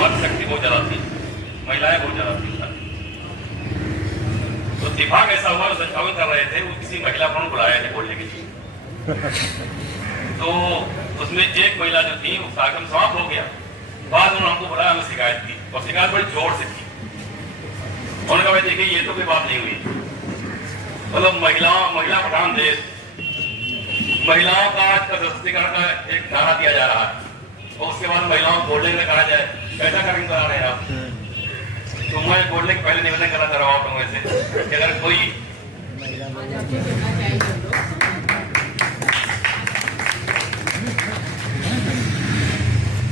मातृशक्ति बहुत ज्यादा थी, महिलाएं बहुत ज्यादा थी। तो इत्तेफाक ऐसा हुआ, संचालन कर रहे थे, वो किसी महिला को बुलाया थे बोलने के लिए। तो उसमें एक महिला जो थी, वो कार्यक्रम समाप्त हो गया, बाद उन्होंने हमको बुलाया, हमें शिकायत की, और शिकायत बड़ी जोर से की। उन्होंने कहा भाई देखिए ये तो कोई बात नहीं हुई, मतलब महिला प्रधान देश, महिलाओं का सशक्तिकरण का एक नारा दिया जा रहा है, और उसके बाद महिलाओं को बोलने के लिए कहा जाए, कैसा कार्यक्रम करा रहे हैं आप? तो मैं बोलने के पहले निवेदन करना चाह रहा हूँ आप लोगों से कि अगर कोई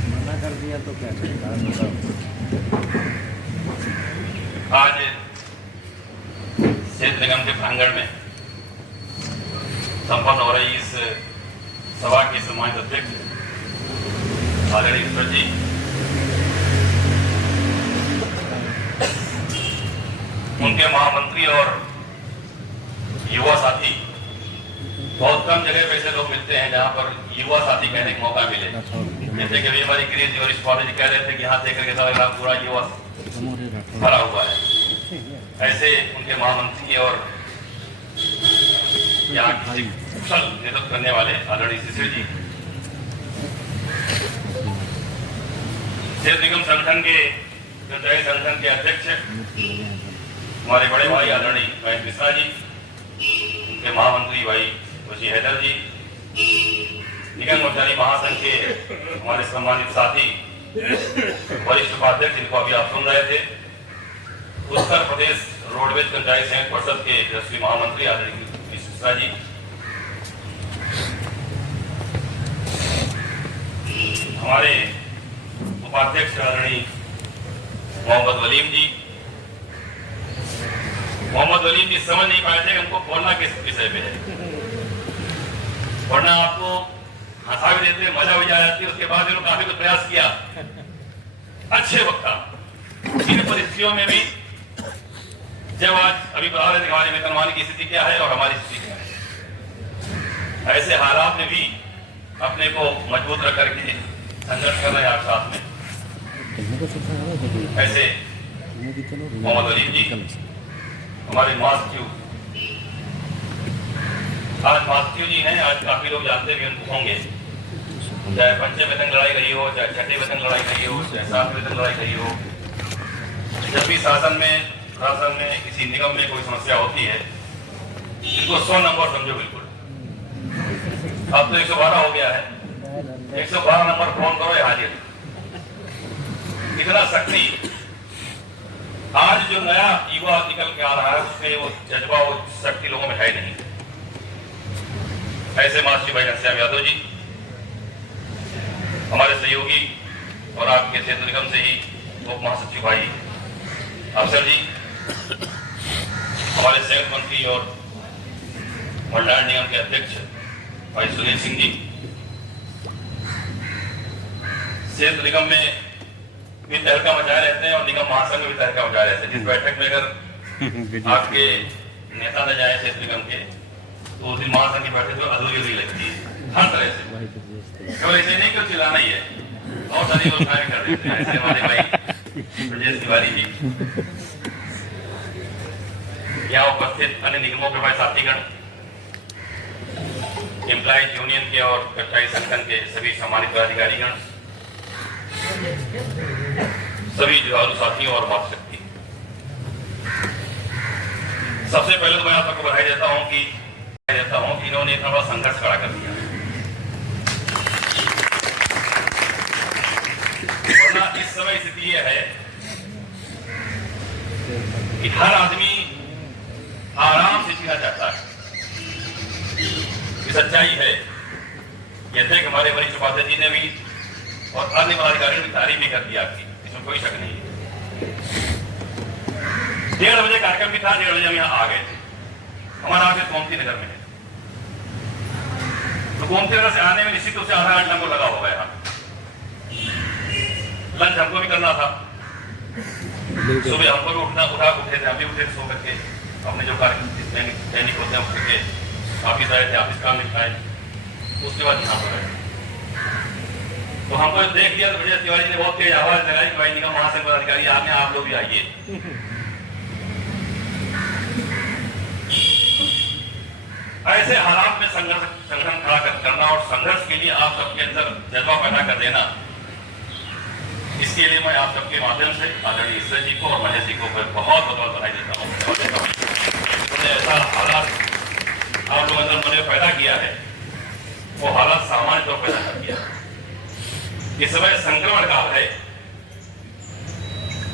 मना कर दिया तो क्या करेगा? आज क्षेत्र निगम के प्रांगण में संपन्न हो रही इस सभा के सम्मानित अध्यक्ष आदरणीय ईश्वर जी, उनके महामंत्री और युवा साथी, बहुत कम जगह पे ऐसे लोग मिलते हैं जहां पर युवा साथी कहने का मौका मिले। जैसे कि अभी हमारी गिरीश जी और इस कॉलेज कह रहे थे कि यहाँ देख करके पूरा युवा भरा हुआ है, ऐसे उनके महामंत्री और यहाँ की कुशल नेतृत्व करने वाले आदरणीय शिशिर जी, क्षेत्र निगम संगठन के पंचायत संगठन के अध्यक्ष हमारे बड़े भाई आदरणीय महेश मिश्रा जी, उनके महामंत्री भाई वजी हैदर जी, निगम कर्मचारी महासंघ के हमारे सम्मानित साथी वरिष्ठ उपाध्यक्ष जिनको अभी आप सुन रहे थे, उत्तर प्रदेश रोडवेज पंचायत संयुक्त परिषद के यशस्वी महामंत्री आदरणीय मिश्रा जी, हमारे उपाध्यक्ष आदरणीय मोहम्मद वलीम जी। मोहम्मद वलीम जी समझ नहीं पाए थे कि हमको बोलना किस विषय पे है, वरना आपको हंसा भी देते, मजा भी आ जाती, उसके बाद इन्होंने काफी कुछ प्रयास किया। अच्छे वक्ता इन परिस्थितियों में भी, जब आज अभी बता रहे थे हमारे वेतनमान की स्थिति क्या है और हमारी स्थिति क्या है, ऐसे हालात में भी अपने को मजबूत रख करके संघर्ष कर रहे हैं आप साथ में। ऐसे मोहम्मद वलीम जी हमारे महासचिव, आज महासचिव जी हैं, आज काफी लोग जानते भी उनको होंगे, चाहे पंचम वेतन लड़ाई रही हो, चाहे छठे वेतन लड़ाई रही हो, चाहे सात वेतन लड़ाई रही हो, जब भी शासन में प्रशासन में किसी निगम में कोई समस्या होती है, इसको 100 नंबर समझो बिल्कुल। अब तो 112 हो गया है, 112 नंबर फोन करो या हाजिर। इतना शक्ति आज जो नया युवा निकल के आ रहा है, उसमें वो जज्बा, वो शक्ति लोगों में है नहीं। ऐसे महाश्री भाई घनश्याम यादव जी, हमारे सहयोगी और आपके क्षेत्र निगम से ही उप महासचिव भाई अफसर जी, हमारे संयुक्त मंत्री और भंडार निगम के अध्यक्ष भाई सुनील सिंह जी, क्षेत्र निगम में भी तहलका मचाए रहते हैं और निगम महासंघ में भी तहलका मचाए रहते हैं। जिस बैठक में अगर आपके नेता न जाए क्षेत्र निगम के, तो उस दिन महासंघ की बैठक तो अधूरी लगती है हर तरह से। केवल ऐसे नहीं कि चिल्लाना ही है, बहुत सारी लोग कार्य कर देते हैं। ऐसे हमारे भाई ब्रजेश तिवारी जी, यहाँ उपस्थित अन्य निगमों के भाई साथीगण, एम्प्लॉइज यूनियन के और कर्मचारी संगठन के सभी सम्मानित पदाधिकारीगण, सभी जुझारू साथियों और मातृशक्ति, सबसे पहले तो मैं आप सबको बधाई देता हूं कि इन्होंने इतना बड़ा संघर्ष खड़ा कर दिया। वरना इस समय स्थिति यह है कि हर आदमी आराम से जीना चाहता है। ये सच्चाई है। ये थे कि हमारे वरिष्ठ उपाध्यक्ष जी ने भी और अन्य पदाधिकारियों ने तारीफ भी कर दिया आपकी, इसमें कोई शक नहीं है। 1:30 बजे कार्यक्रम भी था, 1:30 बजे हम यहाँ आ गए थे। हमारा ऑफिस गोमती नगर में है, तो गोमती नगर से आने में निश्चित रूप से आधा घंटा हमको लगा होगा। यहाँ लंच हमको भी करना था, सुबह हमको भी उठे थे, हम भी उठे सो करके अपने जो कार्य दैनिक होते हैं उसके ऑफिस आए थे, ऑफिस काम निपटाए, उसके बाद यहाँ पर आए। तो हमको देख लिया तो विजय तिवारी जी ने बहुत तेज आवाज लगाई कि भाई निगम महासंघ पदाधिकारी आपने आप लोग भी आइए। ऐसे हालात में संगठन खड़ा करना और संघर्ष के लिए आप सबके अंदर जज्बा पैदा कर देना, इसके लिए मैं आप सबके माध्यम से आदरणीय ईश्वर जी को और महेश जी को बहुत बहुत बधाई देता हूँ। उन्होंने ऐसा हालात आप लोगों ने मुझे पैदा किया है, वो हालात सामान्य तौर पर पैदा किया। इस समय संक्रमण काल है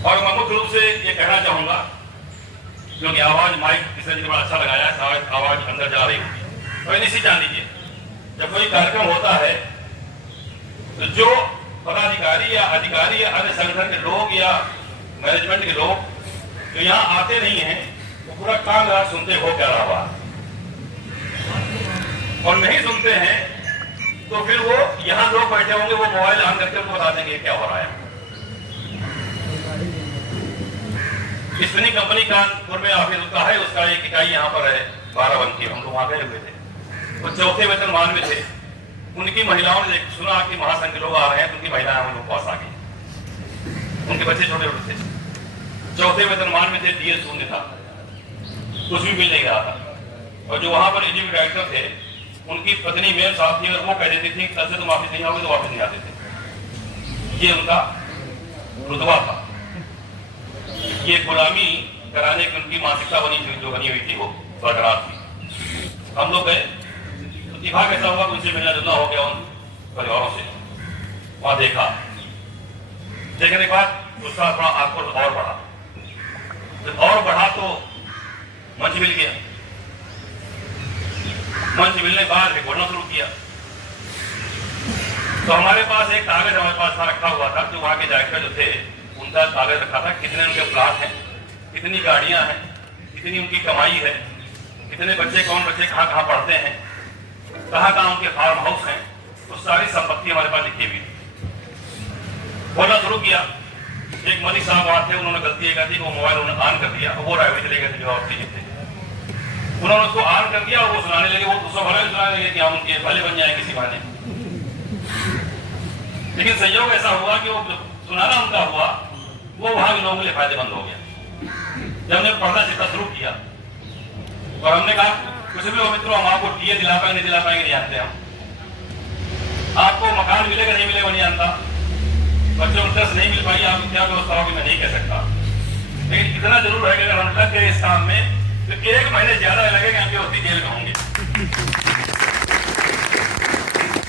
और मैं मुख्य रूप से ये कहना चाहूंगा, क्योंकि आवाज माइक किसी ने बड़ा अच्छा लगाया है, आवाज अंदर जा रही होगी। तो निश्चित जान लीजिए, जब कोई कार्यक्रम होता है तो जो पदाधिकारी या अधिकारी या अन्य संगठन के लोग या मैनेजमेंट के लोग जो यहाँ आते नहीं हैं, वो पूरा कान लगा सुनते हो क्या रहा और नहीं सुनते हैं तो फिर वो यहाँ लोग बैठे होंगे, वो मोबाइल ऑन करके उनको बता देंगे क्या हो रहा है। किसनी कंपनी कानपुर में ऑफिस उसका है, उसका एक इकाई यहाँ पर है बाराबंकी, हम लोग वहां गए हुए थे। वो चौथे वेतनमान में थे, उनकी महिलाओं ने सुना कि महासंघ के लोग आ रहे हैं तो उनकी महिलाएं हम लोग पास आ गई। उनके बच्चे छोटे छोटे थे, चौथे वेतनमान में थे, डीएस शून्य था, कुछ भी मिल नहीं रहा था। और जो वहां पर एजीपी डायरेक्टर थे, उनकी पत्नी मेल साहब थी और वो कह देती थी कल से तुम वापस नहीं आओगे तो वापस नहीं आते थे। ये उनका रुतबा था, ये गुलामी कराने की उनकी मानसिकता बनी थी, जो बनी हुई थी वो बरकरार थी। हम लोग गए तो दिमाग ऐसा हुआ, उनसे मिलना जुलना हो गया उन परिवारों से, वहां देखा, देखने के बाद उसका थोड़ा आक्रोश और बढ़ा, जब और बढ़ा तो मंच मिल गया। मंच मिलने के बाद रिकॉर्डना शुरू किया तो हमारे पास एक कागज हमारे पास रखा हुआ था, जो वहां के डायरेक्टर जो थे उनका कागज रखा था, कितने उनके प्लाट हैं, कितनी गाड़ियां हैं, कितनी उनकी कमाई है, कितने बच्चे कौन बच्चे कहाँ कहाँ पढ़ते हैं, कहाँ कहाँ उनके फार्म हाउस हैं, तो सारी संपत्ति हमारे पास लिखी हुई थी। बोलना शुरू किया। एक मलिक साहब वहां थे, उन्होंने गलती एक थी, वो मोबाइल उन्होंने ऑन कर दिया, वो रायवे चले गए थे जो और चीजें थे, उन्होंने उसको ऑन कर दिया और वो सुनाने लगे, वो दूसरा भले सुनाने लगे कि हम उनके भले बन जाए किसी बहाने। लेकिन संयोग ऐसा हुआ कि वो सुनाना उनका हुआ, वो वहां के लोगों के लिए फायदेमंद हो गया। जब हमने पढ़ना सीखना शुरू किया और हमने कहा कुछ भी हो मित्रों, हम आपको टीए दिला पाएंगे नहीं दिला पाएंगे नहीं जानते, हम आपको मकान मिलेगा नहीं मिलेगा नहीं जानता, बच्चों को ड्रेस नहीं मिल पाई, आपकी क्या व्यवस्था होगी मैं नहीं कह सकता। लेकिन इतना जरूर है कि अगर हम लग गए इस काम में तो 1 महीने ज्यादा लगेगा, हम व्यवस्थित जेल में होंगे।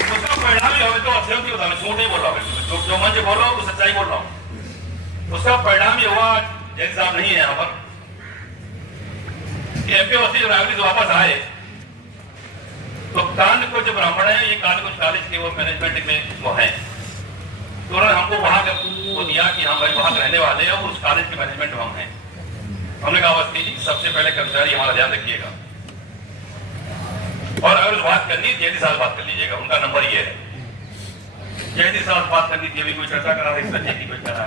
उसका परिणाम ही होगा, तो अक्षर की बता, मैं झूठ नहीं बोल रहा हूँ, जो मन से बोल रहा हूँ तो सच्चाई बोल रहा हूँ। उसका परिणाम ये हुआ, जैसे साहब नहीं है यहाँ पर, एमपी वस्ती जब रायगढ़ वापस आए तो कांड को जो ब्राह्मण है, ये कांड कुछ कॉलेज के वो मैनेजमेंट में वो है, तो उन्होंने हमको वहां वो दिया कि हम भाई वहां रहने वाले हैं और उस कॉलेज के मैनेजमेंट में हम हैं। हमने कहा अवस्थी जी सबसे पहले कर्मचारी हमारा ध्यान रखिएगा, और अगर बात करनी जयंती साहब बात कर लीजिएगा, उनका नंबर ये है। जयंती साहब बात करनी थी, अभी कोई चर्चा करा रही की कोई करा,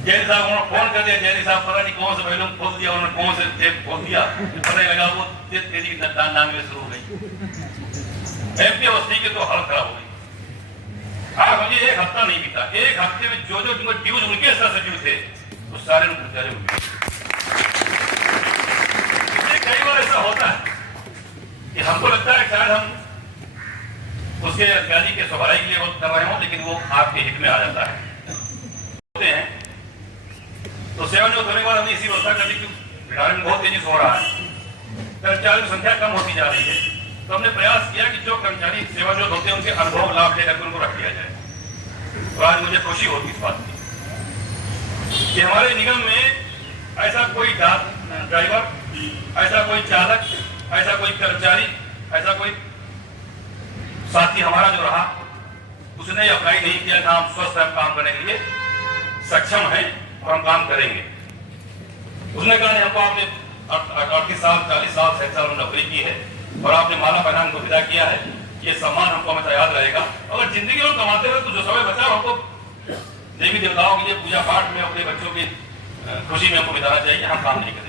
जयंती साहब उन्होंने फोन कर दिया, जयंती साहब पता नहीं कौन से पहले खोल दिया, उन्होंने कौन से टेप खोल दिया, पता लगा वो तेजी की नाम में शुरू हो गई। एमपी अवस्थी की तो हालत खराब हो गई। आज मुझे 1 हफ्ता नहीं बीता, 1 हफ्ते में जो जो ड्यूज उनके स्तर से ड्यूज थे वो सारे उनके हुए। कई बार ऐसा होता है कि हमको लगता है शायद हम उसके अधिकारी के सफाई के लिए वक्त कर रहे हो, लेकिन वो आपके हित में आ जाता है। होते हैं तो सेवन जो होने के बाद हमने इसी व्यवस्था कर दी कि रिटायरमेंट बहुत तेजी से हो रहा है, कर्मचारियों की संख्या कम होती जा रही है, तो हमने प्रयास किया कि जो कर्मचारी सेवा जो होते हैं उनके अनुभव लाभ लेकर उनको रख दिया जाए। तो आज मुझे खुशी होगी इस बात की कि हमारे निगम में ऐसा कोई ड्राइवर, ऐसा कोई चालक, ऐसा कोई कर्मचारी, ऐसा कोई साथी हमारा जो रहा उसने अप्लाई नहीं किया था हम स्वस्थ हम काम करने के लिए सक्षम हैं और हम काम करेंगे। उसने कहा नहीं, हमको आपने 38 साल 40 साल 60 साल नौकरी की है और आपने माला पहना हमको विदा किया है, ये सम्मान हमको हमेशा याद रहेगा। अगर जिंदगी में कमाते हुए तो जो समय बचा हमको देवी देवताओं के लिए पूजा पाठ में अपने बच्चों की खुशी में हमको बिताना चाहिए, हम काम नहीं करेंगे।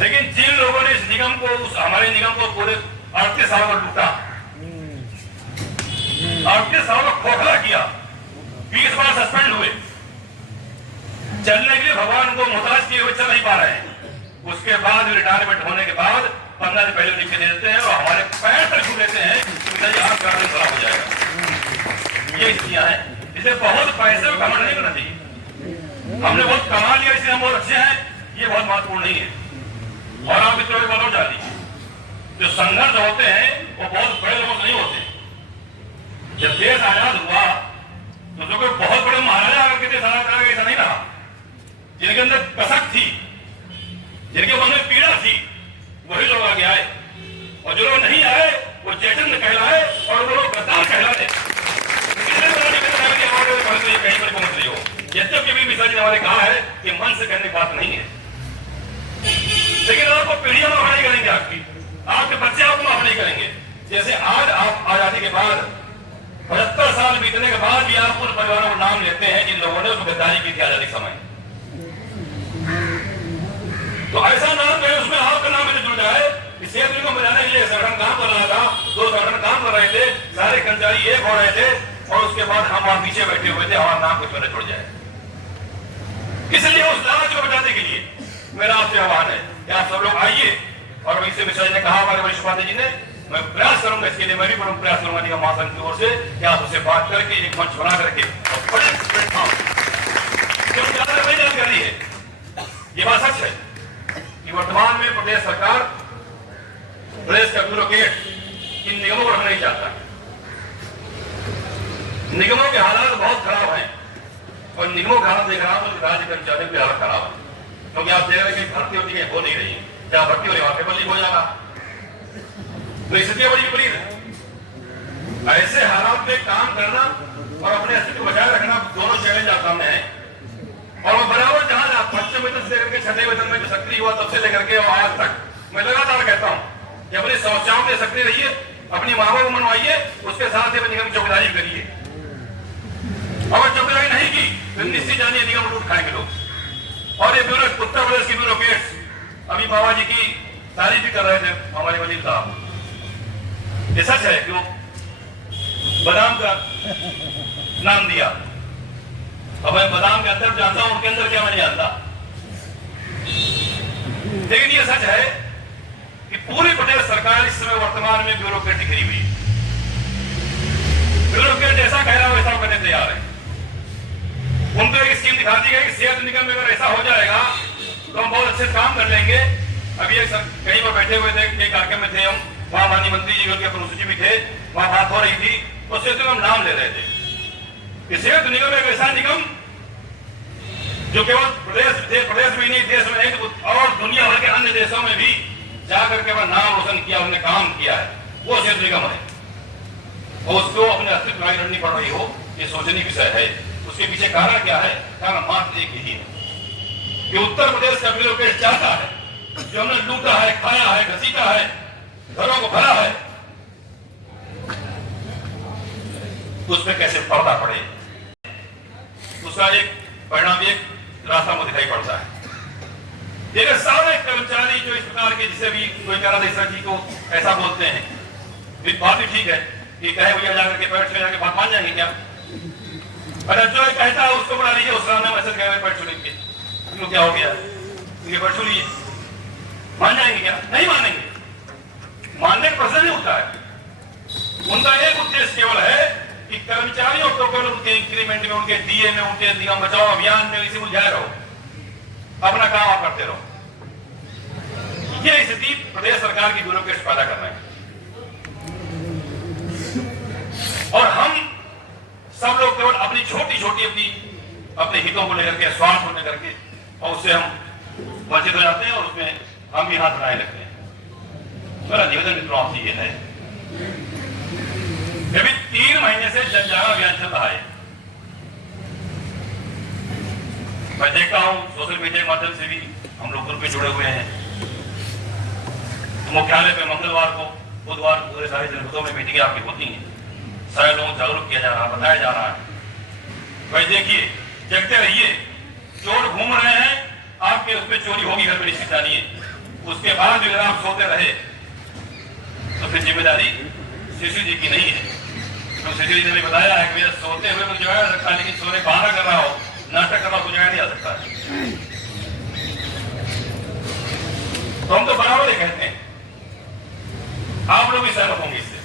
लेकिन जिन लोगों ने इस निगम को, उस हमारे निगम को पूरे 38 साल पर लूटा, 38 सालों खोखला किया, 20 बार सस्पेंड हुए, चलने के लिए भगवान को मोहताज किए हुए चल नहीं पा रहे हैं। उसके बाद रिटायरमेंट होने के बाद 15 दिन पहले लिख के दे देते हैं और हमारे पैर तक छू लेते हैं कि पिताजी आपका दिन खराब हो जाएगा। ये स्थितियां हैं, इसे बहुत पैसे में घमंड नहीं करना चाहिए। हमने बहुत कमा लिया इसलिए हम बहुत अच्छे हैं, ये बहुत महत्वपूर्ण नहीं है। और आप मित्रों एक बात और जान लीजिए, जो संघर्ष होते हैं वो बहुत बड़े लोगों से नहीं होते। जब देश आजाद हुआ तो जो कोई बहुत बड़े महाराजा आकर के देश आजाद करा, ऐसा नहीं रहा। जिनके अंदर कसक थी, जिनके मन में पीड़ा थी, वही लोग आगे आए, और जो लोग नहीं आए वो चैतन्य कहलाए और वो लोग गद्दार कहलाए। कहीं पर पहुंच रही हो, यद्यपि भी मिश्रा जी ने हमारे कहा है कि मन से कहने की बात नहीं है, लेकिन आपको पीढ़ियां माफ नहीं करेंगे, आपके बच्चे आपको माफ नहीं करेंगे। जैसे आज आप आजादी के बाद 75 साल बीतने के बाद भी आप उन परिवारों को नाम लेते हैं जिन लोगों ने उसको गद्दारी की थी आजादी समय। तो ऐसा नाम है उसमें आपका नाम भी जुड़ जाए। सेहत को बचाने के लिए संगठन काम कर रहा था, 2 संगठन काम कर रहे थे, सारे कर्मचारी एक हो रहे थे, और उसके बाद हम वहां पीछे बैठे हुए थे, हमारा नाम कुछ में जुड़ जाए। इसलिए उस लालच को बचाने के लिए मेरा आपसे आह्वान है कि आप सब लोग आइए। और वैसे मिश्रा जी ने कहा, हमारे वरिष्ठ उपाध्याय जी ने, मैं प्रयास करूंगा इसके लिए, मैं भी बड़ा प्रयास करूंगा निगम महासंघ की ओर से कि आप उससे बात करके एक मंच बना करके बड़े प्लेटफॉर्म जानकारी है। ये बात सच है कि वर्तमान में प्रदेश सरकार प्रदेश का ब्यूरोक्रेट इन निगमों को रखना नहीं चाहता। निगमों के हालात बहुत खराब हैं, और निगमों के हालात देख रहा हूं तो राज्य कर्मचारियों की हालत खराब है, क्योंकि आप देख रहे हैं कि भर्ती होती है, हो नहीं रही, जहां भर्ती हो रही वहां पेपर लीक हो जाएगा। तो स्थितियां बड़ी विपरीत है। ऐसे हालात में काम करना और अपने अस्तित्व को बचाए रखना, दोनों चैलेंज आप सामने हैं। और वो बराबर जहां आप 5वें वेतन से लेकर 6वें वेतन में जो सक्रिय हुआ तब से लेकर के आज तक मैं लगातार कहता हूं कि अपनी समस्याओं में सक्रिय रहिए, अपनी मांगों को मनवाइए, उसके साथ ही निगम की चौकीदारी करिए। अगर चौकीदारी नहीं की तो निश्चित जानिए निगम लूट खाएंगे लोग। और ये ब्यूरो, उत्तर प्रदेश की ब्यूरोक्रेट्स अभी बाबा जी की तारीफ भी कर रहे थे हमारे वजीर साहब। ये सच है कि वो बादाम का नाम दिया। अब मैं बादाम के अंदर जानता हूं, उनके अंदर क्या मैं नहीं जानता, लेकिन ये सच है कि पूरी प्रदेश सरकार इस समय वर्तमान में ब्यूरोक्रेट घिरी हुई है। ब्यूरोक्रेट जैसा कह रहा है वैसा करने तैयार है। उनको एक स्कीम दिखा दी गई, सेहत निगम में अगर ऐसा हो जाएगा तो हम बहुत अच्छे काम कर लेंगे। अभी कहीं पर बैठे हुए थे, एक कार्यक्रम में थे हम, वहां माननीय मंत्री जी उनके प्रोफेसर जी भी थे, वहां बात हो रही थी, उससे तो हम नाम ले रहे थे कि सेहत निगम एक ऐसा निगम जो केवल प्रदेश में ही नहीं, देश में नहीं और दुनिया भर के अन्य देशों में भी जाकर के नाम रोशन किया, उन्होंने काम किया है, वो सेहत निगम है। और उसको अपने अस्तित्व में लड़नी पड़ रही हो, ये सोचने विषय है। उसके पीछे कारण क्या है? कारण मात्र एक ही है कि उत्तर प्रदेश का ब्यूरोक्रेट चाहता है जो हमने लूटा है, खाया है, घसीटा है, घरों को भरा है, उस पर कैसे पर्दा पड़े, उसका एक परिणाम, एक रास्ता मुझे दिखाई पड़ता है। लेकिन सारे कर्मचारी जो इस प्रकार के, जिसे भी कोई करा देशा जी को ऐसा बोलते हैं, बात भी ठीक है कि कहे भैया जाकर के पैट से जाकर बात मान जाएंगे क्या? अगर जो कहता है उसको बुला लीजिए, उसका नाम मैसेज कहे पैट लीजिए, क्यों क्या हो गया, पैट लीजिए, मान जाएंगे क्या? नहीं मानेंगे। मानने का प्रश्न नहीं उठता है। उनका एक उद्देश्य केवल है कि कर्मचारियों को केवल उनके इंक्रीमेंट में, उनके डीए में, उनके निगम बचाओ अभियान में इसी उलझाए रहो, अपना काम आप करते रहो। यह स्थिति प्रदेश सरकार की ब्यूरोक्रेट्स पैदा कर रहे हैं। और हम सब लोग केवल अपनी छोटी छोटी अपने हितों को लेकर के, स्वार्थ को लेकर के, और उससे हम वंचित हो जाते हैं और उसमें हम भी हाथ बनाए लगते हैं। मेरा निवेदन मित्रों आपसे ये है, अभी 3 महीने से जन जागरण अभियान चल रहा है। मैं देखता हूं सोशल मीडिया के माध्यम से भी हम लोग ग्रुप में जुड़े हुए हैं। मुख्यालय पे मंगलवार को, बुधवार को पूरे सारे जनपदों में मीटिंगें आपकी होती हैं, सारे लोगों को जागरूक किया जा रहा है, बताया जा रहा है। भाई देखिए, जगते रहिए, चोर घूम रहे हैं, आपके उस पर चोरी होगी, घर में निश्चित जानिए। उसके बाद भी अगर आप सोते रहे तो फिर जिम्मेदारी शिशु जी की नहीं है, तो सिटी ने भी बताया है कि सोते हुए कोई जगह आ सकता है, लेकिन सोने बहाना कर रहा हो, नाटक कर रहा हो, कोई जगह नहीं आ सकता है। तो हम तो बराबर ही कहते हैं, आप लोग भी सहमत होंगे इससे।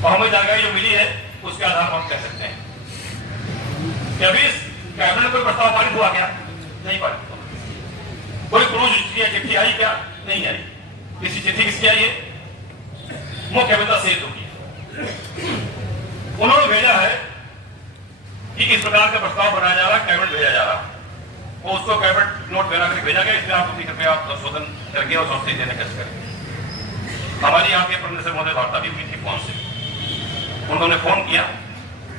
और हमें जानकारी जो मिली है उसके आधार पर हम कह सकते हैं कि अभी कैबिनेट कोई प्रस्ताव पारित हुआ क्या? नहीं पारित हुआ। कोई क्रूज चिट्ठी आई क्या? नहीं आई। किसी चिट्ठी किसकी आई है? मुख्यमंत्री सेतु की। उन्होंने भेजा है कि इस प्रकार का प्रस्ताव बनाया जा रहा है, कैबिनेट भेजा जा रहा है, और उसको कैबिनेट नोट बना करके भेजा गया। इसलिए आप अपनी कृपया आप संशोधन करके और संशोधित देने का करें। हमारी यहाँ के प्रोफेसर महोदय वार्ता भी हुई थी फोन से, उन्होंने फोन किया,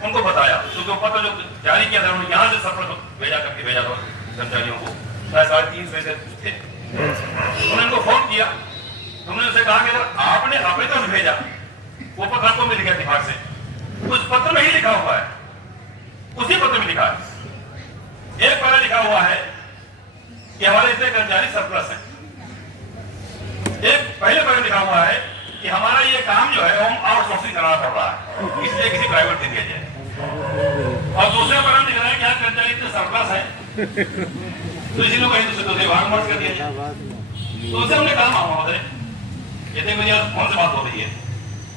उनको बताया, क्योंकि वो पत्र जो जारी किया था उन्होंने यहाँ से सफर भेजा करके भेजा था कर्मचारियों को, 350 से थे। उन्होंने उनको फोन किया, उन्होंने उनसे कहा कि अगर आपने अपने तरफ भेजा, वो पत्र आपको मिल गया दिमाग से, उस पत्र में ही लिखा हुआ है, उसी पत्र में लिखा है, एक पहले लिखा हुआ है कि हमारे इतने कर्मचारी सरप्लस है। एक पहले पहले लिखा हुआ है कि हमारा ये काम जो है हम आउटसोर्सिंग कराना पड़ रहा है, इसलिए किसी प्राइवेट दे दिया जाए। और दूसरे पर लिख रहा है कि यहाँ कर्मचारी इतने सरप्लस है, तो इसी लोग कहीं दूसरे विभाग मर्ज कर दिया जाए। तो उसे हमने कहा महोदय, ये मेरी कौन सी बात हो रही है,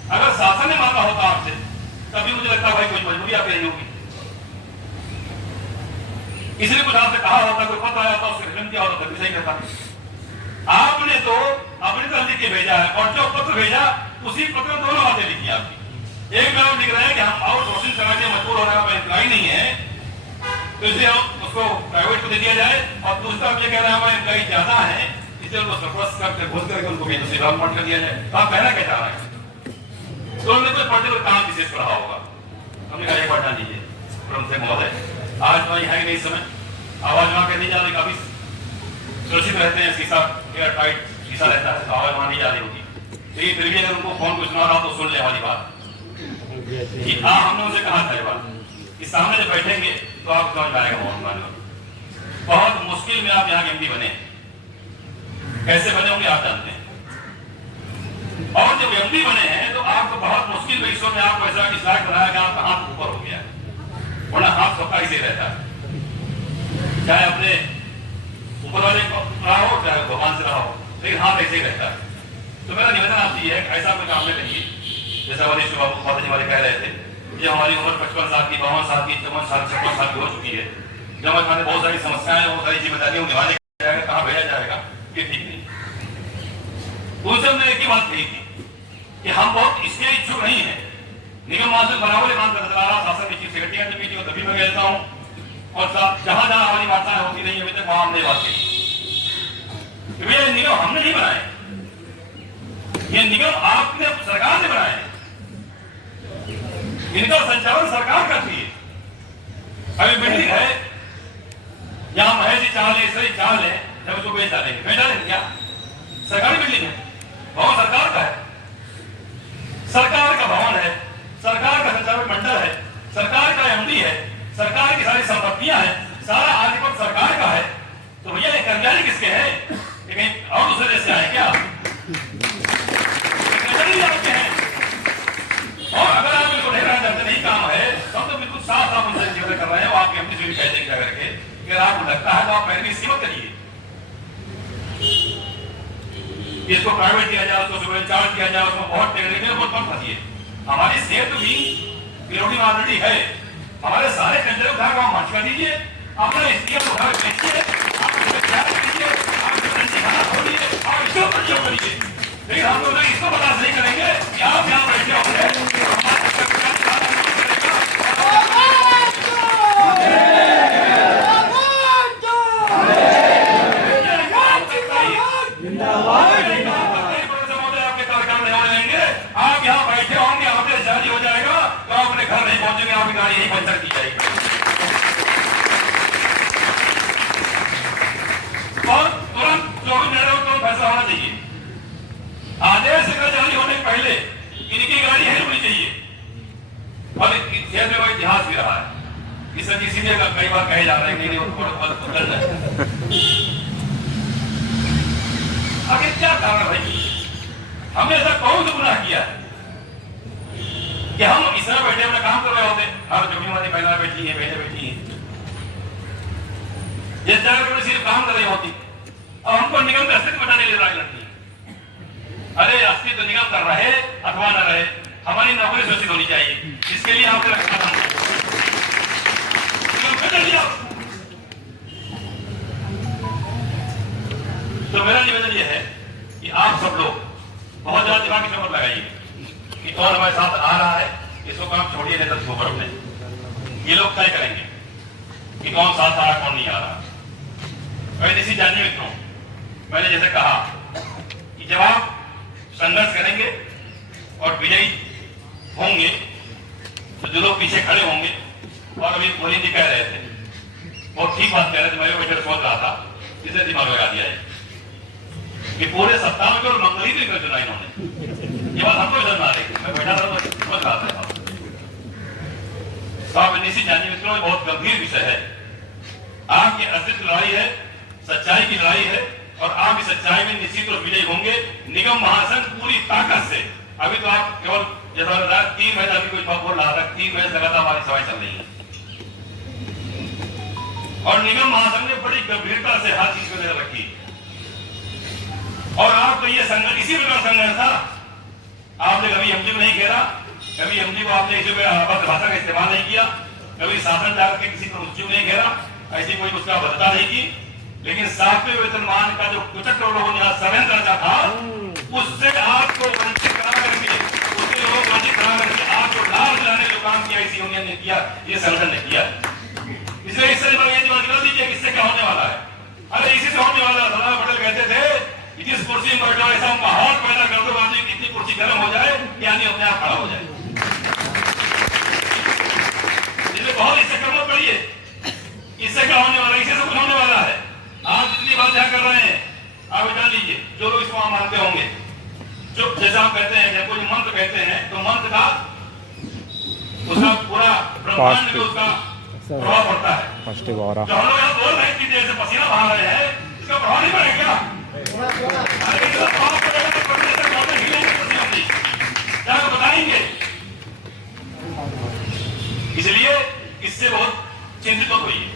अगर शासन ने मांगा होता आपसे तभी मुझे लगता है भाई कोई मजबूरी आपकी नहीं होगी, इसलिए कुछ आपसे कहा होता, कोई पत्र आया होता, उससे रिटर्न किया होता, तभी सही रहता। आपने तो अपनी तरफ लिख के भेजा है, और जो पत्र भेजा उसी पत्र में दोनों बातें लिखी आपकी। एक में लिख रहे हैं कि हम आउटसोर्सिंग कराने मजबूर हो रहे हैं, एम्प्लॉय नहीं है, तो इसलिए उसको प्राइवेट को दे दिया जाए, और दूसरा ये कह रहे हैं हमारे एम्प्लॉय ज्यादा है, इसलिए उनको सरप्लस करके घोष करके उनको भी दूसरी डेवलपमेंट कर दिया जाए। तो आप कहना क्या चाह रहे हैं? तो उन्होंने कोई पर्टिकुलर काम विशेष पढ़ा होगा, हमने कहा एक बार ध्यान दीजिए प्रमुख महोदय, आज तो है नहीं समय, आवाज वहां नहीं जा रही, काफी सुरक्षित रहते हैं, शीशा एयर टाइट शीशा रहता है, तो आवाज वहां नहीं जा रही होगी। लेकिन फिर भी अगर उनको फोन कुछ सुना रहा तो सुन ले हमारी बात कि हाँ, हमने उनसे कहा था ये बात कि सामने जब बैठेंगे तो आप समझ में आएगा। बहुत मुश्किल में आप यहाँ के एमडी बने, कैसे बने होंगे आप जानते हैं, और जब एमडी बने हैं तो आपको बहुत मुश्किल विषयों में आपको ऐसा डिसाइड बनाया कि आपका हाथ ऊपर हो गया, वरना हाथ सबका ही रहता है, चाहे अपने ऊपर वाले को रहा हो चाहे भगवान से रहा हो, लेकिन हाथ ऐसे ही रहता है। तो मेरा निवेदन आपसे ये है कि ऐसा कोई काम में करिए, जैसा वरिष्ठ बाबू फादर जी कह रहे थे, ये हमारी उम्र 55 साल की, 52 साल की, 54 साल, 56 साल की हो चुकी है, जब हमारे बहुत सारी समस्याएं, बहुत सारी जिम्मेदारियों निभाने जाएगा, कहाँ भेजा जाएगा, ये ठीक नहीं। उनसे हमने एक ही बात कही थी कि हम बहुत इसके इच्छुक नहीं है, निगम महाजन बराबर काम करता रहा, शासन की चीफ सेक्रेटरी की मीटिंग तभी मैं कहता हूँ, और जहां जहां हमारी वार्ताएं होती नहीं अभी तक वहां हमने बात की, ये निगम हमने नहीं बनाए, ये निगम आपने सरकार ने बनाए, इनका संचालन सरकार करती है। अभी बिल्डिंग है, यहाँ महज ही चाल है, सही चाल है, जब उसको बेच डालेंगे, बेच डालेंगे क्या? सरकारी बिल्डिंग है, भवन सरकार का है, सरकार का भवन है, सरकार का संचालक मंडल है, सरकार का एमडी है, सरकार की सारी संपत्तियां हैं, सारा आधिपत्य सरकार का है, तो भैया ये कर्मचारी किसके हैं? कहीं और दूसरे देश से आए क्या? कर्मचारी आपके हैं, और अगर आप इनको नहीं रहना चाहते, नहीं काम है, तब तो बिल्कुल साफ साफ उनसे जिक्र कर रहे हैं, आपके एमडी से भी कहते हैं करके कि अगर आपको लगता है तो आप पहले सीमित करिए, इसको प्राइवेट दिया जाए, उसको सुपर चार्ज किया जाए, उसको बहुत टेक्निकल बहुत कम फंसिए। हमारी सेहत भी विरोधी ऑलरेडी है, हमारे सारे कंजर उठा कर मंच कर दीजिए, अपना स्टीयर उठा कर बेचिए, आप कीजिए, आप खाना खोलिए और इसको प्रयोग करिए। लेकिन हम लोग इसको बर्दाश्त नहीं करेंगे कि आप यहाँ बैठे होंगे, आप यहाँ बैठे होंगे, आपने शादी हो जाएगा तो आप अपने घर नहीं पहुंचेंगे, आपकी गाड़ी यही पंचर की जाएगी। और तुरंत 24 घंटे में तुरंत फैसला होना चाहिए, आदेश जारी होने के पहले इनकी गाड़ी है होनी चाहिए। और शहर में इतिहास भी रहा है, इस इसीलिए कई बार कहे जा रहे हैं आगे क्या कारण भाई, हमने ऐसा कौन सा गुनाह किया है कि हम इस तरह बैठे अपना काम कर रहे होते, अब जो भी हमारी महिला बैठी है, बहनें बैठी हैं, ये जगह सिर्फ काम कर रही होती, अब हमको निगम का अस्तित्व बताने ले रहा है लड़की। अरे अस्तित्व निगम कर रहे अथवा न रहे, हमारी नौकरी सुरक्षित होनी चाहिए, इसके लिए आपको रखना तो मेरा निवेदन यह है कि आप सब लोग बहुत ज्यादा दिमाग की चौकट लगाइए कि कौन हमारे साथ आ रहा है, इसको काम छोड़िए, नहीं तो ऊपर अपने ये लोग तय करेंगे कि कौन साथ आ रहा कौन नहीं आ रहा। और इसी जानने मित्रों, मैंने जैसे कहा कि जब आप संघर्ष करेंगे और विजयी होंगे तो जो लोग पीछे खड़े होंगे, और अभी मोदी जी कह रहे थे, बहुत ठीक बात कह रहे थे, मैं बैठे सोच रहा था, इसे दिमाग लगा दिया है कि पूरे सप्ताह में केवल मंगल ही दिन चुना इन्होंने, ये बात हमको समझ आ रही थी, मैं बैठा था तो समझ रहा था। तो आप निश्चित जानिए मित्रों, बहुत गंभीर विषय है, आपकी अस्तित्व लड़ाई है, सच्चाई की लड़ाई है, और आप इस सच्चाई में निश्चित रूप विजयी होंगे। निगम महासंघ पूरी ताकत से, अभी तो आप केवल जैसा 3 महीने अभी कोई बोल रहा था, 3 महीने लगातार हमारी सभाएं चल रही है, और निगम महासंघ ने बड़ी गंभीरता से हर चीज को नजर रखी, और आपको ये संघर्ष इसी प्रकार संघर्ष था। आपने कभी एमजी को नहीं घेरा, कभी एमजी को आपने इसी भाषा का इस्तेमाल नहीं किया, कभी शासन जाकर के किसी को रुचि नहीं घेरा, ऐसी कोई उसका भद्रता नहीं की, लेकिन 7वें वेतनमान का जो कुचक्र लोगों ने षड्यंत्र रचा था, उससे आपको वंचित करा करके, उससे लोग वंचित करा करके आपको लाभ दिलाने जो काम किया इसी यूनियन ने किया, ये संगठन ने किया। इसलिए इससे ये दिमाग दिला दीजिए कि इससे क्या होने वाला है। अरे इसी से होने वाला है। सरदार पटेल कहते थे कि जिस कुर्सी में बैठो ऐसा माहौल पैदा कर दो कि कितनी कुर्सी गर्म हो जाए कि आदमी अपने आप खड़ा हो जाए। इसलिए बहुत इससे कर्म पड़िए, इससे क्या होने वाला है, इससे सब होने वाला है। आप जितनी बात यहाँ कर रहे हैं, आप जान लीजिए, जो लोग इसको आप मानते होंगे, जो जैसा हम कहते हैं, जब कोई मंत्र कहते हैं तो मंत्र का उसका पूरा ब्रह्मांड में उसका प्रभाव पड़ता है। जो हम लोग यहाँ बोल रहे हैं कि जैसे पसीना बहा रहे हैं, इसका प्रभाव नहीं पड़ेगा क्या? प्रभाव पड़ेगा तो क्या बताएंगे? इसलिए इससे बहुत चिंतित मत होइए।